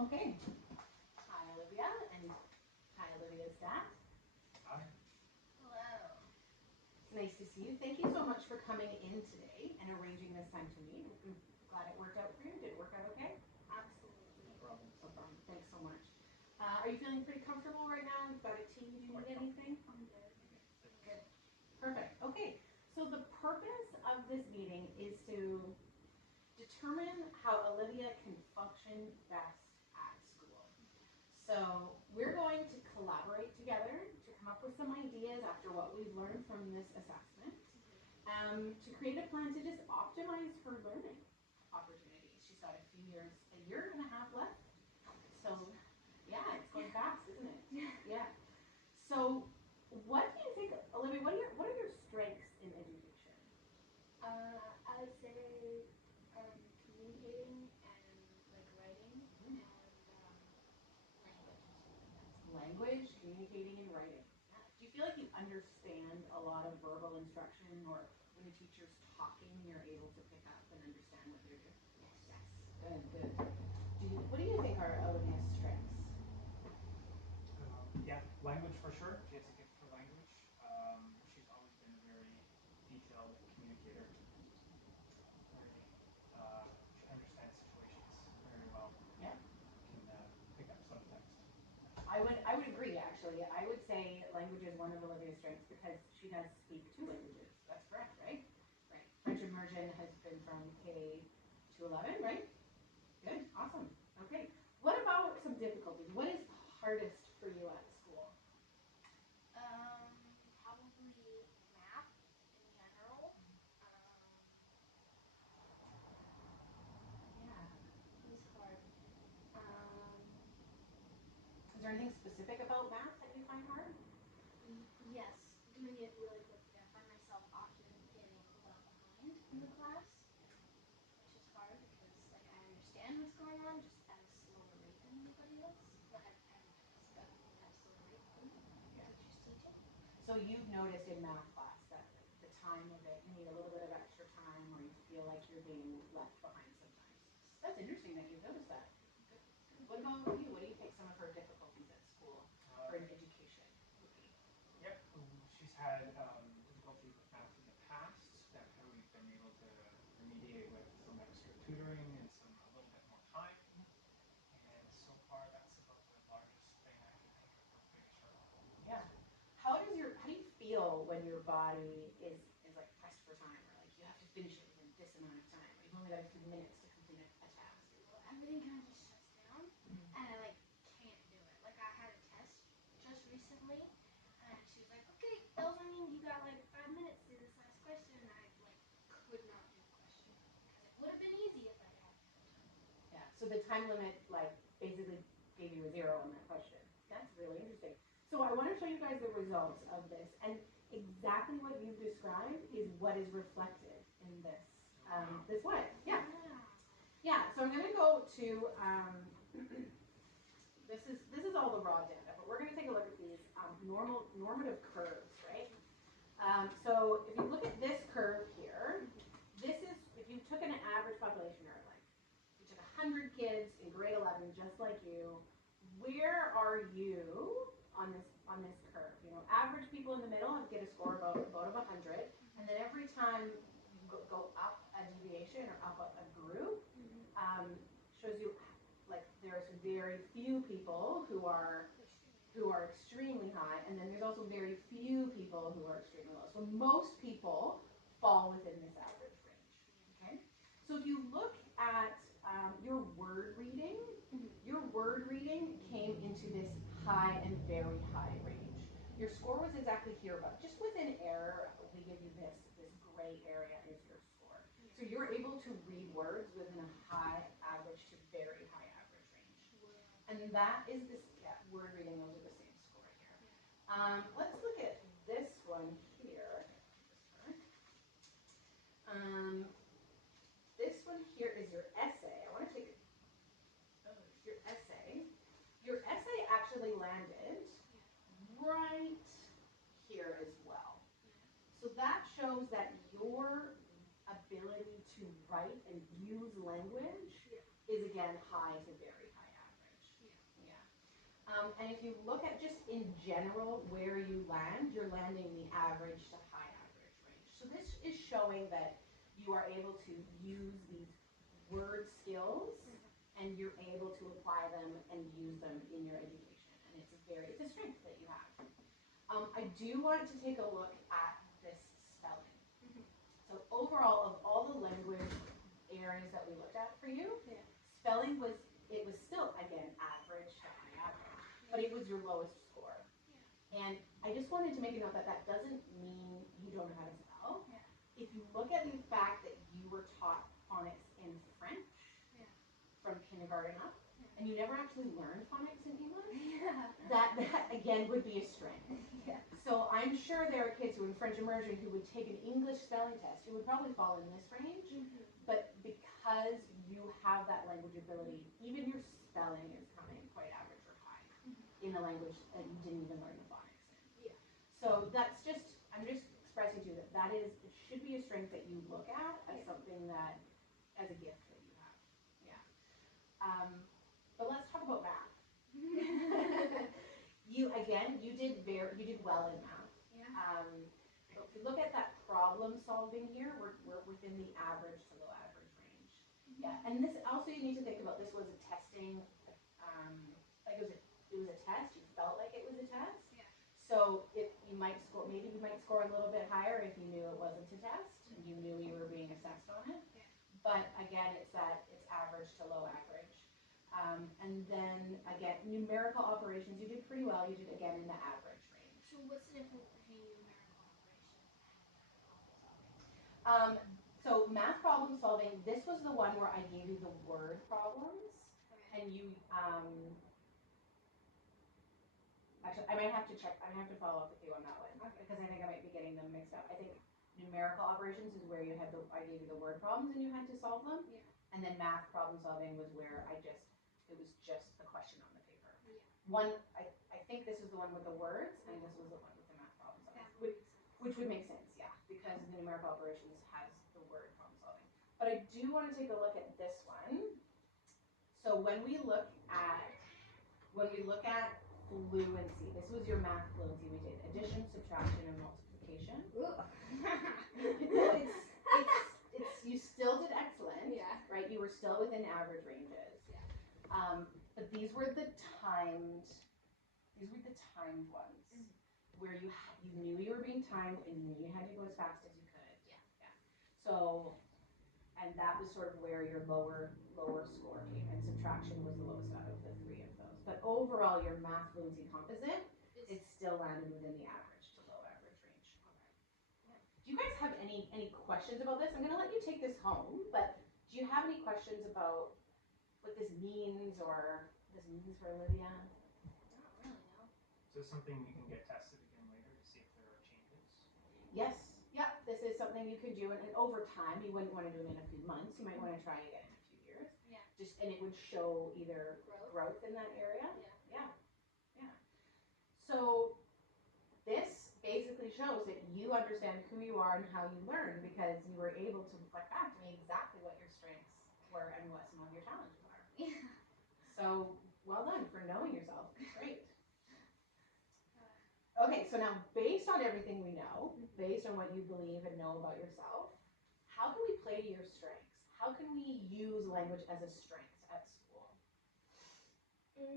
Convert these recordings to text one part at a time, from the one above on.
Okay. Hi, Olivia, and hi, Olivia's dad. Hi. Hello. It's nice to see you. Thank you so much for coming in today and arranging this time to meet. I'm glad it worked out for you. Did it work out okay? Absolutely. No problem. No problem. Thanks so much. Are you feeling pretty comfortable right now? You've got a tea. Do you need anything? I'm good. Good. Perfect. Okay. So the purpose of this meeting is to determine how Olivia can function best at school. So we're going to collaborate together to come up with some ideas after what we've learned from this assessment, to create a plan to just optimize her learning opportunities. She's got a year and a half left. So yeah, it's going fast, isn't it? Yeah. So what do you think, Olivia, what are your strengths in education? I would say communicating and like writing and language. Language, communicating, and writing. Yeah. Do you feel like you understand a lot of verbal instruction, or when the teacher's talking, you're able to pick up and understand what they're doing? Yes. Good, good. What do you think are Olivia's strengths? Yeah, language for sure. She has a gift for language. She's always been a very detailed communicator. She understands situations very well. Yeah. Can pick up some text. I would agree, actually. I would say language is one of Olivia's strengths because she does speak two languages. That's correct, right? Right. French immersion has been from K to 11, right? Good, awesome. Okay. What about some difficulties? What is hardest for you at school? Probably math in general. Yeah. It's hard. Is there anything specific about math that you find hard? Yes, doing it really quickly. I find myself often getting left behind in the class, which is hard because like I understand what's going on just at a slower rate than anybody else. Not everybody else, but at a slower rate than teachers teaching. So you've noticed in math class that the time of it, you need a little bit of extra time, or you feel like you're being left behind sometimes. That's interesting that you've noticed that. Good. What about you? What do you think some of her difficulties at school or in education would be? Yep, she's had difficulties with math in the past that we've been able to remediate with some extra tutoring and a little bit more time. And so far, that's about the largest thing I can think of her biggest struggle. Yeah. How do you feel when your body is like pressed for time, or like you have to finish it within this amount of time, or you've only got a few minutes to complete a task? Everything kind of just shuts down, and I like can't do it. Like I had a test just recently, and she was like, "Okay, Elvin, you got like 5 minutes to do this last question," and I like could not do the question because it would have been easy if I had more time. Yeah. So the time limit like basically gave you a 0 on that question. That's really interesting. So I want to show you guys the results of this, and exactly what you've described is what is reflected in this this way. Yeah. Yeah. So I'm going to go to this is all the raw data, but we're going to take a look at these normative curves, right? So if you look at this curve here, this is if you took an average population, or like you took 100 kids in grade 11 just like you, where are you on this curve? You know, average people in the middle get a score about of 100, and then every time you go up a deviation or up a group, shows you like there's very few people who are extremely high, and then there's also very few people who are extremely low. So most people fall within this average range. Okay. So if you look at your word reading, came into this high and very high range. Your score was exactly here, but just within error, we give you this gray area is your score. So you're able to read words within a high average to very high average range. And that is this, word reading, those are the same score here. Let's look at this one here. This one here is your essay. I want to take your essay. Your essay actually landed right here as well. So that shows that your ability to write and use language is again high to very high average. And if you look at just in general where you land, you're landing the average to high average range. So this is showing that you are able to use these word skills and you're able to apply them and use them in your education. And it's a strength that you have. I do want to take a look at this spelling. So overall, of all the language areas that we looked at for you, spelling was still, again, average to high average, but it was your lowest score. And I just wanted to make a note that that doesn't mean you don't know how to spell. If you look at the fact that you were taught phonics in French from kindergarten up, and you never actually learned phonics in English, that again would be a strength. So I'm sure there are kids who in French immersion who would take an English spelling test who would probably fall in this range, but because you have that language ability, even your spelling is coming quite average or high in a language that you didn't even learn the phonics in. So that's just, I'm just expressing to you that it should be a strength that you look at as something that, as a gift that you have. But let's talk about math. You did well in math. But if you look at that problem solving here, we're within the average to low average range. And this also you need to think about. This was a testing, like it was a test. You felt like it was a test. So maybe you might score a little bit higher if you knew it wasn't a test and you knew you were being assessed on it. But again, it's average to low average. And then again, numerical operations, you did pretty well. You did again in the average range. So what's the difference between numerical operations and So math problem solving, this was the one where I gave you the word problems, and you, actually, I might have to check, I might have to follow up with you on that one, because I think I might be getting them mixed up. I think numerical operations is where I gave you the word problems and you had to solve them, and then math problem solving was where it was just the question on the paper. One, I think this is the one with the words, and this was the one with the math problem solving, which would make sense, because the numerical operations has the word problem solving. But I do want to take a look at this one. So when we look at fluency, this was your math fluency. We did addition, subtraction, and multiplication. You still did excellent, right? You were still within average ranges. But these were the timed ones, where you knew you were being timed and you knew you had to go as fast as you could. So, and that was sort of where your lower score came, and subtraction was the lowest out of the three of those. But overall, your math fluency composite, it still landed within the average to low average range. Do you guys have any questions about this? I'm going to let you take this home, but do you have any questions about what this means or this means for Olivia? Not really, no. So it's something you can get tested again later to see if there are changes? Yes. This is something you can do, and over time, you wouldn't want to do it in a few months. You might want to try again in a few years. And it would show either growth in that area. So this basically shows that you understand who you are and how you learn, because you were able to reflect back to me exactly what your strengths were and what some of your challenges are. So well done for knowing yourself. Great. Okay, so now based on everything we know, based on what you believe and know about yourself, how can we play to your strengths? How can we use language as a strength at school? I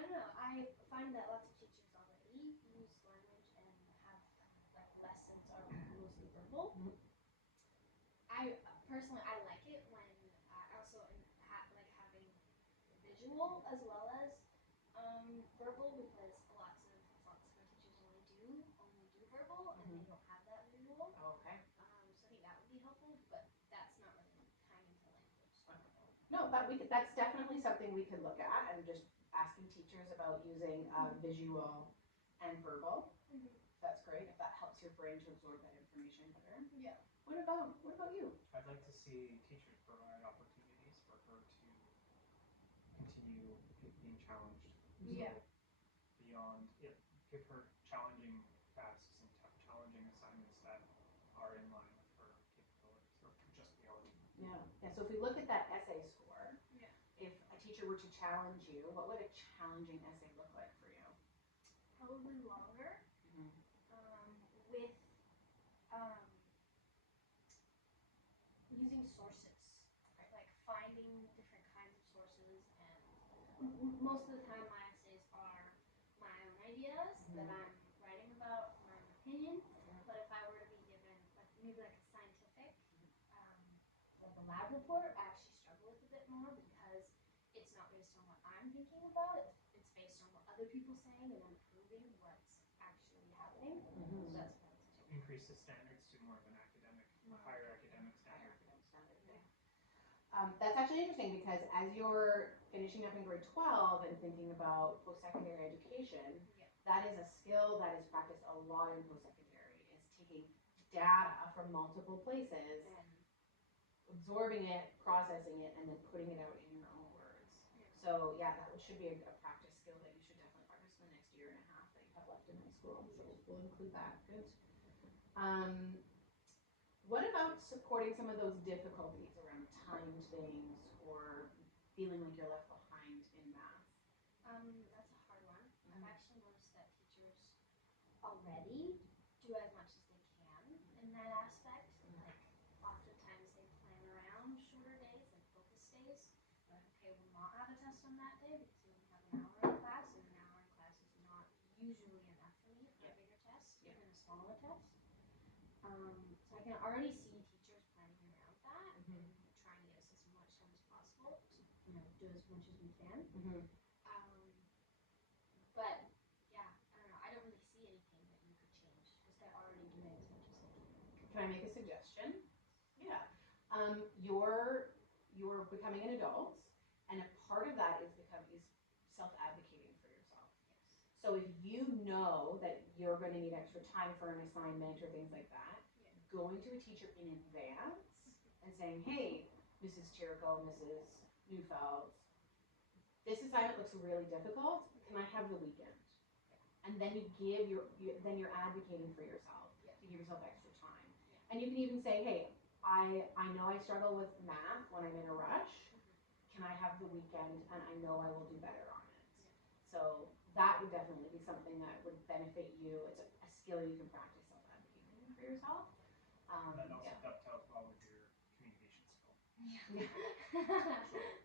don't know. I find that lots of teachers already use language and have like lessons are mostly verbal. I personally like it when I also like having visual as well as verbal, because lots of my teachers only do verbal and they don't have that visual. Okay. So I think that would be helpful, but that's not really tying into language. No, that's definitely something we could look at, and just asking teachers about using visual and verbal. That's great if that helps your brain to absorb that information better. What about you? I'd like to see teachers provide opportunities for her to continue being challenged. So beyond give her challenging tasks and challenging assignments that are in line with her capabilities or just beyond. So if we look at that essay score, if a teacher were to challenge you, what would a challenging essay look like for you? Probably longer. Mhm. With using sources, like finding different kinds of sources, and most of the time my essays are my own ideas that I'm writing about, my own opinion. But if I were to be given like maybe like a scientific, like a lab report, I actually struggle with a bit more because it's not based on what I'm thinking about. It's based on what other people saying and then proving what's actually happening. So that's what I would say. Increase the standards to more of an academic, a higher academic standard. That's actually interesting because as you're finishing up in grade 12 and thinking about post-secondary education, that is a skill that is practiced a lot in post-secondary, is taking data from multiple places, absorbing it, processing it, and then putting it out in your own words. So yeah, that should be a practice skill that you should definitely practice in the next year and a half that you have left in high school. So we'll include that. Good. What about supporting some of those difficulties around timed things or feeling like you're left behind in math? That's a hard one. I've actually noticed that teachers already do as much as they can in that aspect. Like oftentimes they plan around shorter days, like focus days. Like, okay, we'll not have a test on that day because we only have an hour in class, and an hour in class is not usually enough for me for a bigger test, even a smaller test. So I can already see teachers planning around that and trying to get us as much time as possible to, do as much as we can. But yeah, I don't know. I don't really see anything that you could change because they're already doing as much as they can. Can I make a suggestion? Yeah. You're becoming an adult, and a part of that is self-advocating for yourself. Yes. So if you know that you're going to need extra time for an assignment or things like that, going to a teacher in advance and saying, hey, Mrs. Chirico, Mrs. Neufeld, this assignment looks really difficult. Can I have the weekend? And then then you're advocating for yourself to give yourself extra time. And you can even say, hey, I know I struggle with math when I'm in a rush. Can I have the weekend and I know I will do better on it? So that would definitely be something that would benefit you. It's a skill you can practice self-advocating for yourself. That also dovetails well with your communication skill.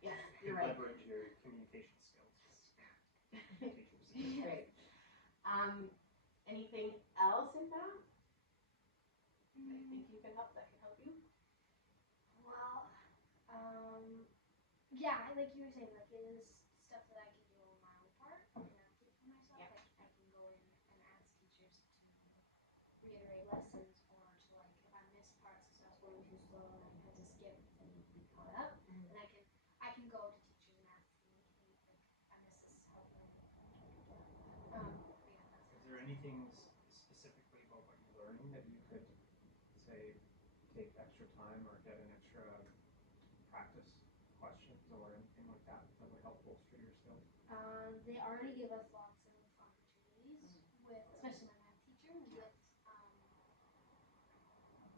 Yes, you're right. Leverage your communication skills with teachers. Great. Anything else in that? I think you can help. That can help you. Well, yeah, like you were saying, like it is stuff that I can do on my own part and advocate for myself. Yeah. Like I can go in and ask teachers to reiterate lessons, or to like if I missed parts because I was going too slow and I had to skip and be caught up, and I can go to teachers and ask them, like, hey, like I missed this, help me. Is there anything specifically about what you're learning that you could say take extra time or get an extra practice questions or anything like that that would help bolster your skills? They already give us lots of opportunities with, especially my math teacher, with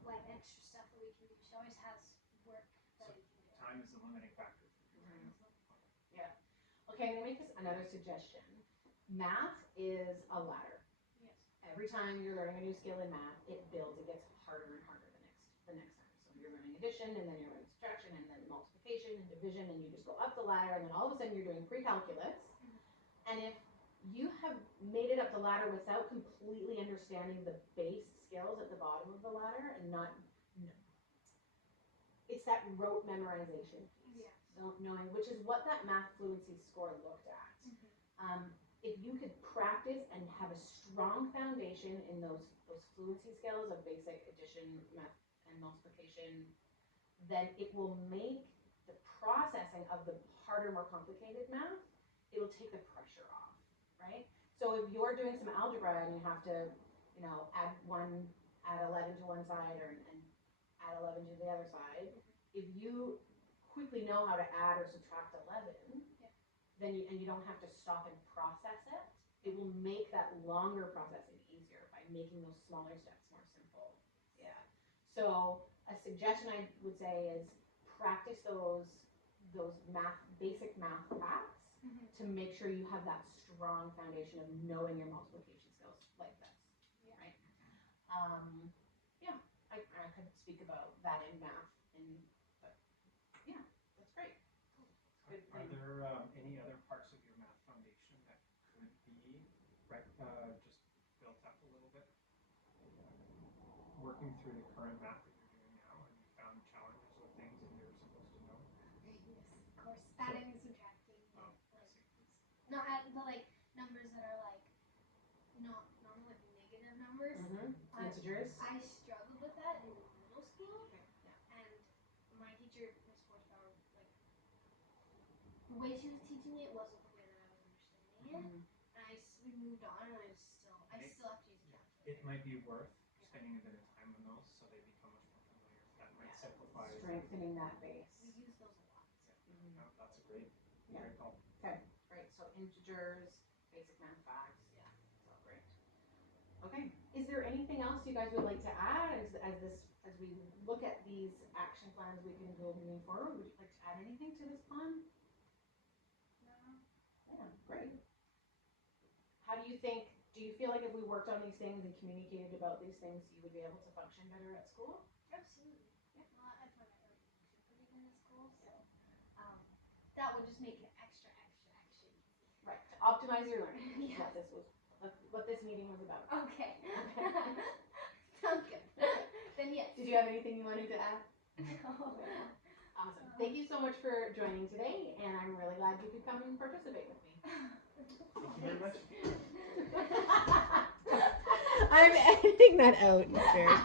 like extra stuff that we can do. She always has work that we can do. Time is the limiting factor for you, right? Yeah. Okay, I'm gonna make this another suggestion. Math is a ladder. Yes. Every time you're learning a new skill in math, it builds. It gets harder and harder the next time. So you're learning addition, and then you're learning subtraction, and then multiplication and division, and you just go up the ladder, and then all of a sudden you're doing pre-calculus. And if you have made it up the ladder without completely understanding the base skills at the bottom of the ladder, and it's that rote memorization piece. Yeah. So knowing, which is what that math fluency score looked at. If you could practice and have a strong foundation in those fluency skills of basic addition, math, and multiplication, then it will make the processing of the harder, more complicated math, it'll take the pressure off, right? So if you're doing some algebra and you have to, add 11 to one side and add 11 to the other side, if you quickly know how to add or subtract 11, then you don't have to stop and process it. It will make that longer processing easier by making those smaller steps more simple. Yeah. So a suggestion I would say is practice those those basic math facts Mhm. to make sure you have that strong foundation of knowing your multiplication skills like this, Yeah. right? Yeah, I could speak about that in math, but yeah, that's great. Good Are thing. there any other parts of your math foundation that could be just built up a little bit? Working through the current math that you're doing now, have you found challenges with things that you're supposed to know? Yes, of course. Adding and subtracting. Oh, I Like, see. not adding the like numbers that are like not normal, like negative numbers. Integers. I struggled with that in middle school. Okay, yeah. And my teacher, Miss Horsepower, like the way she was teaching it wasn't the way that I was understanding it. And we moved on, and I still have to use a calculator. It might be worth spending a bit of time on those so they become much more familiar. That might simplify. Strengthening that base. We use those a lot. No, that's a great call. Okay, great. So integers, basic math facts. Yeah. So great. Okay. Is there anything else you guys would like to add as we look at these action plans we can go moving forward? Would you like to add anything to this plan? No. Yeah, great. How do you feel like if we worked on these things and communicated about these things, you would be able to function better at school? Absolutely. Yeah. Well, I find I already function pretty good at school, so that would just make it extra easy. Right. To optimize your learning. Yeah. What this meeting was about. Okay. Sounds good. Then yes. Did you have anything you wanted to add? No. Awesome. Thank you so much for joining today, and I'm really glad you could come and participate with me. Thank you very much. I'm editing that out, you jerk.